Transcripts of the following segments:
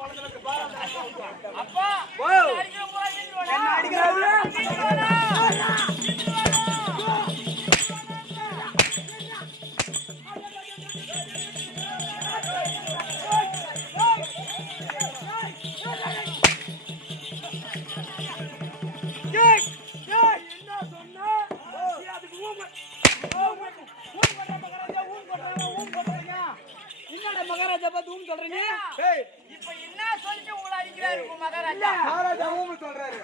அப்பா என்ன அடிக்கிறாரு? மகாராஜா பார்த்து ஊம் சொல்றீங்க. இப்ப என்ன சொல்லிட்டு உங்களை அடிக்கிறாரு மகாராஜா? மகாராஜா ஊம் சொல்றாரு.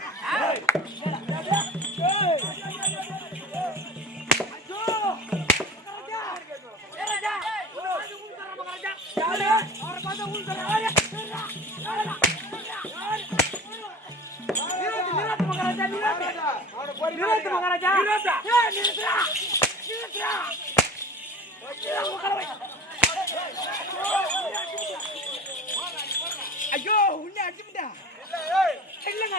ஐயோ உன்னை அடிச்சுட்டா இல்லங்க.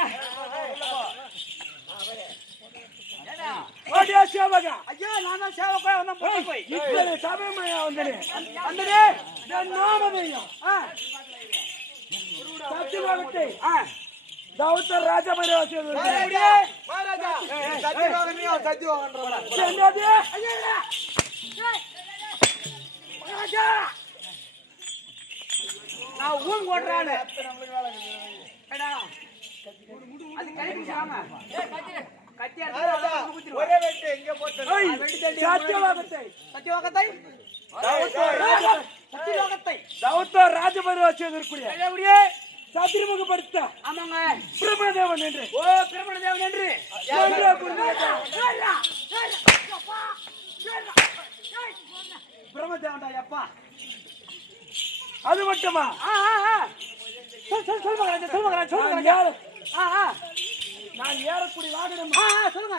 ஓடியா சேவகா. ஐயோ நான் தான் சேவகா வந்தேன். போய் இப்ப சபைமையா வந்தனே. வந்தனே நான் நாமதையா. சத்தியவாகத்தை. தாவூத ராஜபைரவாசி. மகாராஜா சத்தியவாகனியா சத்தியவாகன்றா. என்னது? மகாராஜா நான் ஊம் ஓடுறானே. ஏடா அது கைக்குச்சாமா. கத்தியா ஒரே வெட்டு எங்க போட்டு. சத்தியவாகத்தை. சத்தியவாகத்தை சத்தியவாகத்தை தாவூத ராஜபைரவாசி இருக்கக்கூடிய. அப்படியே சத்திரமுகப்படுத்த. ஆமாங்க. பிரம்மதேவன் என்று. ஓ பிரம்மதேவன் என்று. பிரம்மதேவன்டா அப்பா. அது மட்டுமா? சொல் மகாராஜா சொல் மகாராஜா சொல் மகாராஜா. நான் ஏறக்கூடிய வாகனம். சொல்லுங்க.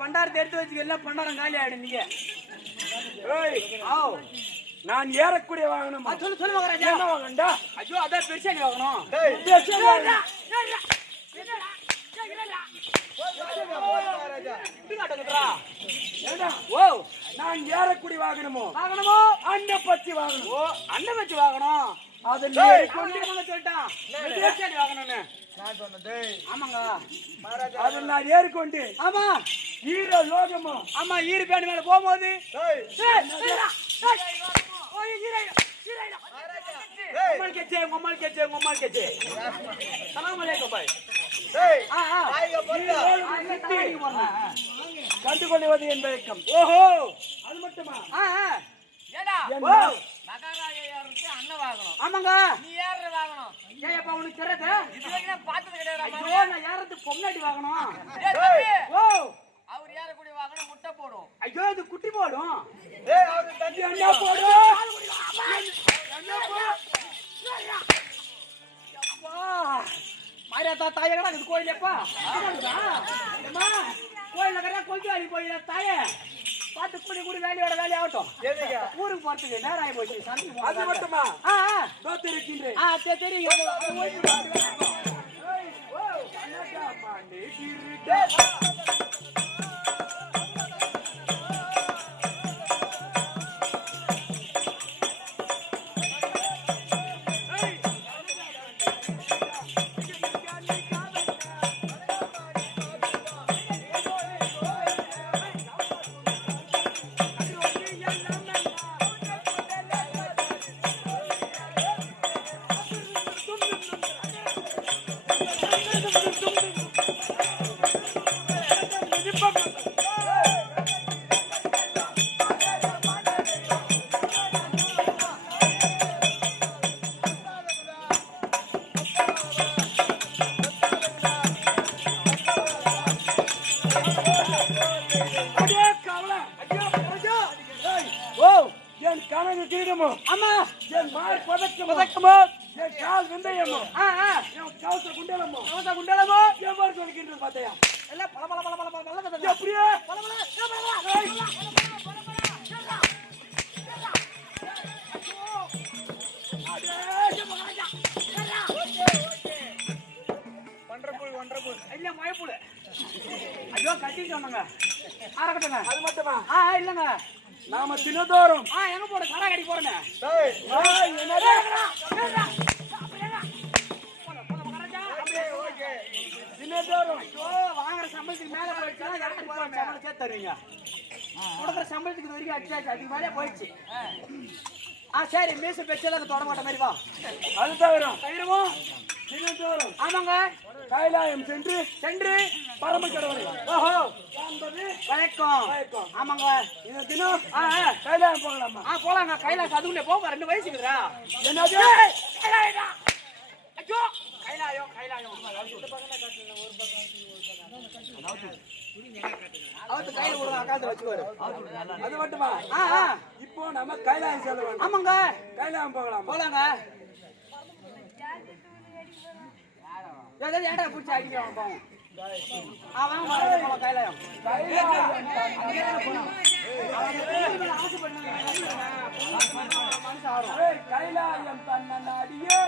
பண்டாரத்தை எடுத்து வச்சுக்க எல்லாம் பண்டாரம் காலி ஆயிடும். நீங்க நான் ஏறக்கூடிய வாகனம். சொல்லு சொல்லு மகாராஜா. என்ன வாங்கண்டா? ஐயோ அதான் பெருசாடி வாங்கணும். ஓ நான் ஏறக்கூடிய வாகனமோ வாங்கணுமோ அன்ன பச்சி வாகனம். ஓ அண்ணன் வச்சு வாங்கணும். அதில் சொல்லிட்டான் வாங்கணும்னு. ஆமாங்க. அதில் நான் ஏறிக்கொண்டு. ஆமா ஈர லோகமோ. ஆமா ஈரு பேண்டு மேல போகும்போது கண்டுகொள்வது என்பதற்கும். ஓஹோ அது மட்டுமா? அண்ணன் வாங்கணும். ஆமாங்க. நீ ஏற வாங்கணும். ஏப்பா உனக்கு தெரியாத? இதுவரைக்கும் பார்த்தது கிடையாது. நான் ஏறது பொம்னாடி வாங்கணும். ஓ அவர் ஏறக்கூடிய வாகனம் முட்டை போடும். ஐயோ இது குட்டி போடும். என்ன போடும்? மாரியாத்தா தாயகடா இது கோயிலப்பா. கோயில கொஞ்சம் அடி போய் தாயே பாட்டு குடி குடி வேலையோட வேலை ஆகட்டும். ஊருக்கு போறதுக்கு நேரம் ஆகி போச்சு. அது மட்டுமா? தெரியும். அடே கவலை. ஐயோ, ராஜா. ஏய், ஓ, என் கணக்கு கிரீடமோ, ஆமா என் மார் பதக்கமோ, பதக்கமோ, என் கால் விந்தயமோ, என் கவச குண்டலமோ, குண்டலமோ எவ்வாறு சொல்கின்றது பார்த்தையா? எல்லாம் பல பல பல பல பல பல கதை. எப்படியே? பல பல பல பல ஏய், இல்ல மயப்புல ஐயோ கட்டிட்டு வந்தாங்க ஆரக்கட்டுங்க அது மட்டுமா? இல்லங்க நாம தினதோறும் எங்க போற கடை கடி போறேங்க ஏய், ஏய், என்னடா? தினதோறும் வாங்குற சம்பளத்துக்கு மேல போயிடுச்சுன்னா யாருக்கு சம்பளம் சேர்த்து தருவீங்க கொடுக்குற சம்பளத்துக்கு இது வரைக்கும் அடிச்சாச்சு அதுக்கு மேலே போயிடுச்சு சரி மீச பெச்செல்லாம் தொட மாட்ட மாதிரி வா அது தவிர தவிரவும் தினதோறும் ஆமாங்க கைலாயம் சென்று சென்று பரம கடவுளை ஓஹோ காண்பது வணக்கம் வழக்கம். ஆமாங்க இந்த தினம் கைலாயம் போகலாமா? போலாங்க கைலாஸ் அதுக்குள்ளே போக 2 வயசுக்குறா என்னது? ஐயோ கைலாயம் கைலாயம் அவத்து கையில ஒரு ஆகாசம் வச்சுக்கோரு அது மட்டுமா? இப்போ நம்ம கைலாயம் செல்ல வேண்டும். ஆமாங்க கைலாயம் போகலாமா? போலாங்க ஏதாவது ஏடா பிடிச்சி அடிக்கிறோம் போவோம் வாங்க மாறோம் போலாம் கைலாயம் ஏய், கைலாயம் தன்னை நாடியே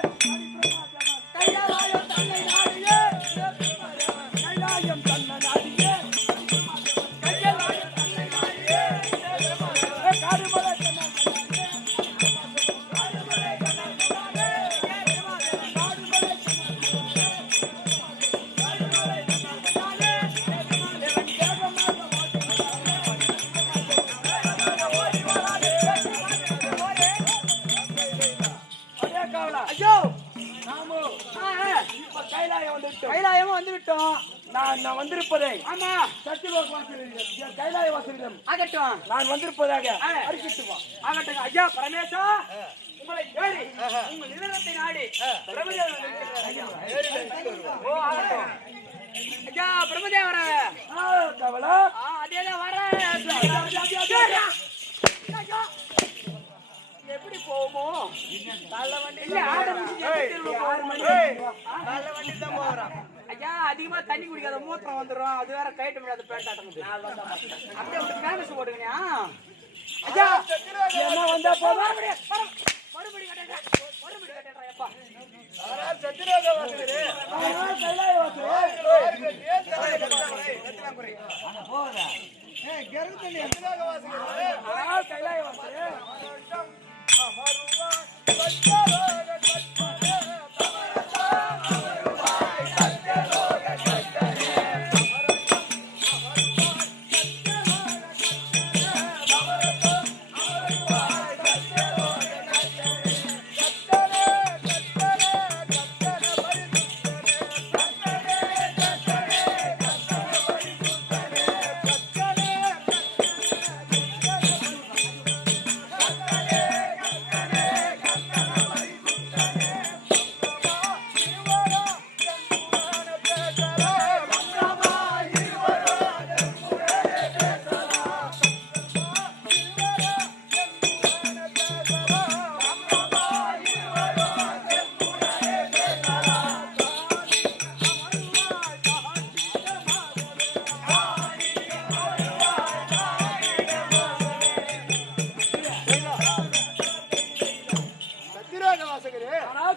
கைலாயம் தன்னை நாடியே கைலாயம் தன்னை நாடியே காடுமலை ஐயோ நாமோ இப்ப கைலாயம் வந்துட்டோம். கைலாயமும் வந்து விட்டோம் நான் வந்திருப்பதை ஆமா சத்தியலோக வாசலிடம் கைலாய வாசலிடம் ஆகட்டும் நான் வந்திருப்பதாக ஆ. அறிவித்து வா. ஆகட்டும் ஐயா பரமேசா உங்களை தேடி உங்கள் நிலத்தை நாடி பிரம்மதேவர் இருக்கிறார் ஐயா. ஓ ஆகட்டும் ஐயா பிரம்மதேவர கவலா அதேதான் வர எப்படி போவோமோ நல்ல வண்டி இல்ல ஆட ஐயா அதிகமா தண்ணி குடிக்காத மூத்திரம் வந்துடும் அது வேற கைட்டு முடியாத பேண்ட் ஆட்டங்குது அப்படியே ஒரு ஃபேமஸ் போட்டுக்கணியா ஐயா என்ன வந்தா போதும். மறுபடி கட்டேன் எப்பா கைலாய வாசல்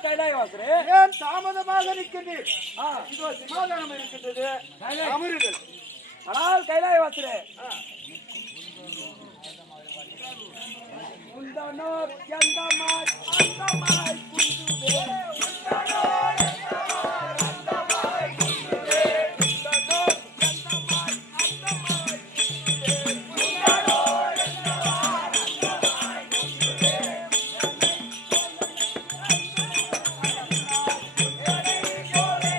கைலாய வாசல் ஏன் தாமதமாக நிற்கின்றீர்? இதோ சிமாதானம் இருக்கின்றது, அமருங்கள். ஆனால் கைலாய வாசரே குந்தனோர் எந்தமாய் அந்தமாய் குந்துவே குந்தனோர் எந்தமாய் அந்தமாய் குந்துவே குந்தனோர் எந்தமாய் அந்தமாய் குந்துவே குந்தனோர் எந்தமாய் அந்தமாய் குந்துவே எடை கோரை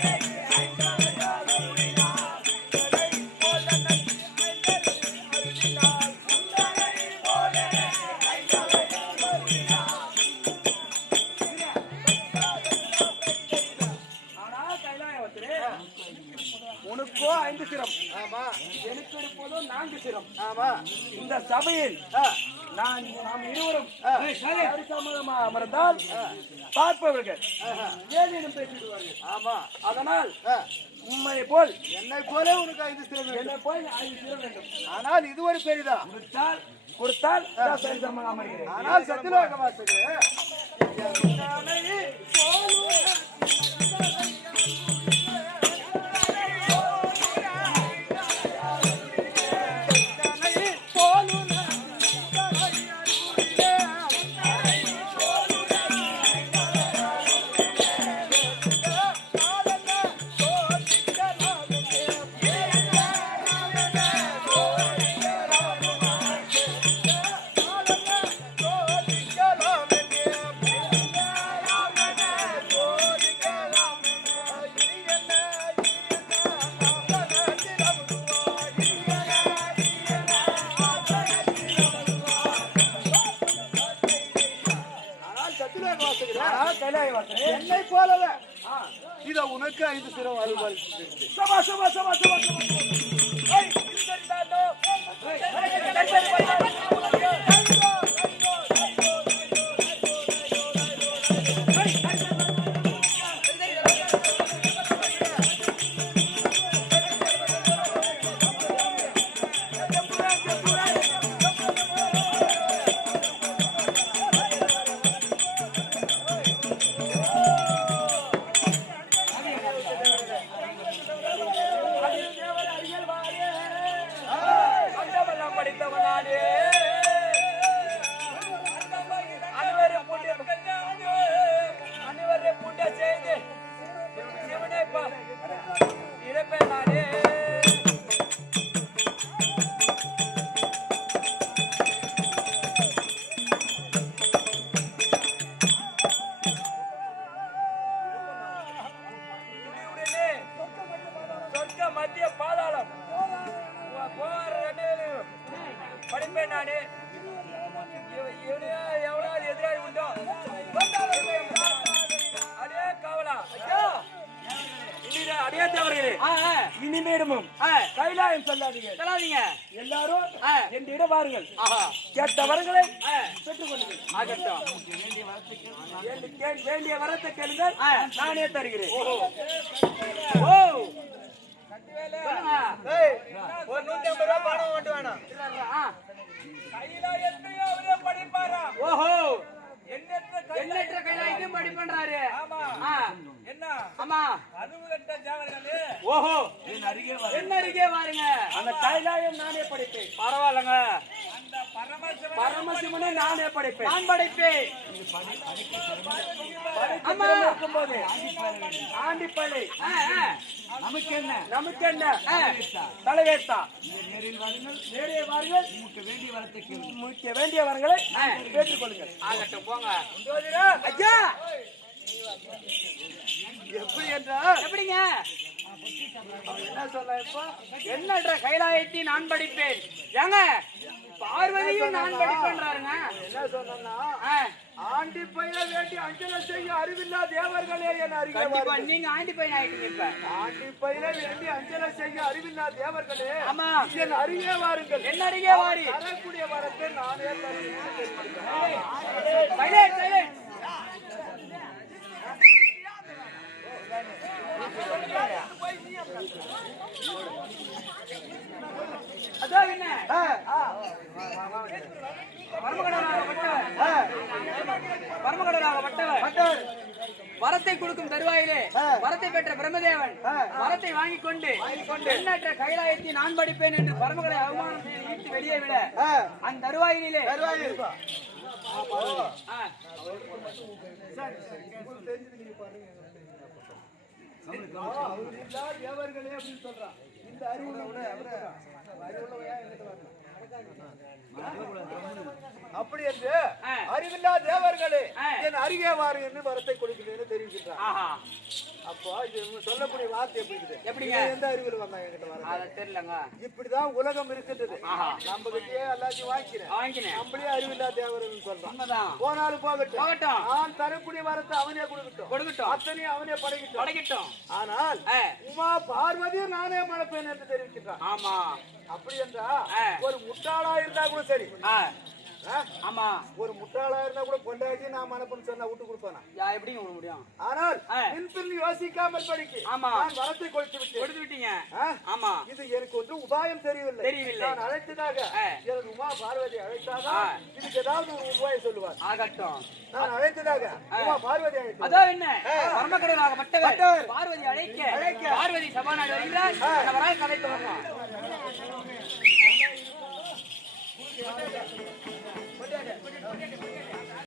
உனக்கோ 5 சிரம். ஆமா. எனக்கு இருப்பதோ 4 சிரம். ஆமா. இந்த சபையில் நாம் இருவரும் சரிசமமாக அமர்ந்தால் பார்ப்பவர்கள் ஏதேனும் பேசிடுவார்கள். ஆமா. அதனால் உண்மை போல் என்னை போல உனக்கு 5 சிரம் வேண்டும். என்னை போல் 5 சிரம் வேண்டும். ஆனால் இது ஒரு பெரிதா கொடுத்தால் சரிசமமாக அமர்கிறேன். ஆனால் சத்தியலோக வாசகரே என்னை போலவே இத உனக்கு 5 சிரம் அருள்வாள். சபா சபா சபா சபா மத்திய பாதாளம் படிப்பேன் நானு. எவ்வளவு எதிராளி உண்டோ அடே காவலா அடியே தேவர்களே, இனிமேலும் கைலாயம் சொல்லாதீங்க. எல்லாரும் என்னிடம் வாருங்கள். கேட்ட வரங்களை பெற்றுக் கொள்ளுங்கள். வேண்டிய வரத்தை கேளுங்கள், நானே தருகிறேன். ஒரு 150 ரூபாய் பணம் ஓட்டு வேணாம். ஓஹோ, எண்ணற்ற கைலாயத்தையும் படி பண்றாரு. என்ன? ஆமா. ஓஹோ, என்ன அருகே வாருங்க. அந்த கைலாயம் நானே படிப்பேன். பரவாயில்லங்க. பரமசிவனை நானே படிப்பேன். நான் படைப்பேன். அம்மா இருக்கும்போது ஆண்டிப்பள்ளி நமக்கு என்ன தலைவேத்தா நேரே வாருங்கள். முக்கிய வேண்டிய வரங்களை பெற்றுக் கொள்ளுங்கள். ஆகட்டும் போங்க. ஐயா, எப்படி என்றா எப்படிங்க? என்ன சொல்ல இப்போ? எண்ணற்ற கைலாயத்தை நான் படிப்பேன். ஏங்க பார்வதியும் நான் படிப்பேன்றாருங்க. என்ன சொன்னா ஆண்டி பையில வேண்டி அஞ்சல செய்ய அறிவில்லா தேவர்களே என் அருகே கண்டிப்பா வாருங்கள். நீங்க ஆண்டி பையன் ஆயிட்டீங்க இப்ப. ஆண்டி பையில வேண்டி அஞ்சல செய்ய அறிவில்லா தேவர்களே ஆமா, என் அருகே வாருங்கள். என்ன அருகே வாரி. தரக்கூடிய வரத்தை நானே தருகிறேன். Silent silent. அதான் என்ன பரமகடனாகப்பட்டவர் வரத்தை கொடுக்கும் தருவாயிலே வரத்தை பெற்ற பிரம்மதேவன் வரத்தை வாங்கிக் கொண்டு எண்ணற்ற கைலாயத்தை நான் படிப்பேன் என்று பரமகடை அவமானம் செய்து ஈட்டி வெளியே விட அந்த தருவாயிலே தேவர்களே அப்படின்னு சொல்றான். இந்த அறிவுள்ளவனே அறிவுள்ளவையா என்கிட்ட வரணும். அப்படி என்று ஆ. அறிவில்லா தேவர்களே ஆ. என் அருகே வாரு என்று வரத்தை கொடுக்கிறேன்னு தெரிவிக்கின்றார். ஆஹா அப்போ இது இவங்க சொல்லக்கூடிய வார்த்தை எப்படி இருக்குது? எப்படிங்க? இவன் எந்த அறிவில் வந்தா என்கிட்ட வர? அத தெரியலங்க. இப்படிதான் உலகம் இருக்கின்றது. ஆஹா. நம்ம கிட்டயே எல்லாத்தையும் வாங்கிக்கிறேன். வாங்கினேன். நம்மளே அறிவில்லா தேவர்கள் சொல்றான். உண்மைதான். போனாலும் போகட்டும். போகட்டும். நான் தரக்கூடிய வரத்தை அவனே கொடுக்கட்டும். கொடுக்கட்டும். அத்தனையும் அவனே படைக்கட்டும். படைக்கட்டும். ஆனால் ஆ. உமா பார்வதியும் நானே மணப்பேன் என்று தெரிவிக்கின்றான். ஆமா. அப்படி என்றா ஆ. ஒரு முட்டாளா இருந்தா கூட சரி. ஆ. ஆ? ஆமா. ஒரு முட்டாளா இருந்தா கூட கொண்டாடி நான் மணப்பேன்னு சொன்னா விட்டு கொடுப்பானா? எப்படிங்க விட முடியும்? ஆனால் ஆ. பின் யோசிக்காமல் படிக்கு. ஆமா. நான் வரத்தை கொடுத்து விட்டேன். கொடுத்து விட்டீங்க. ஆ? ஆமா. இது எனக்கு ஒன்றும் உபாயம் தெரியவில்லை. தெரியவில்லை. நான் அழைத்ததாக ஆ. எனது உமா பார்வதி அழைத்தாக ஆ. இதுக்கு ஏதாவது ஒரு உபாயம் சொல்லுவார். ஆகட்டும். நான் அழைத்ததாக உமா பார்வதி அழைத்து அதோ என்ன பரமக்கடலாக மட்டவர் பார்வதி அழைக்க பார்வதி சபாநாடு வருகிறார். அவரால் கதைத்து வரலாம். கொண்டாடு.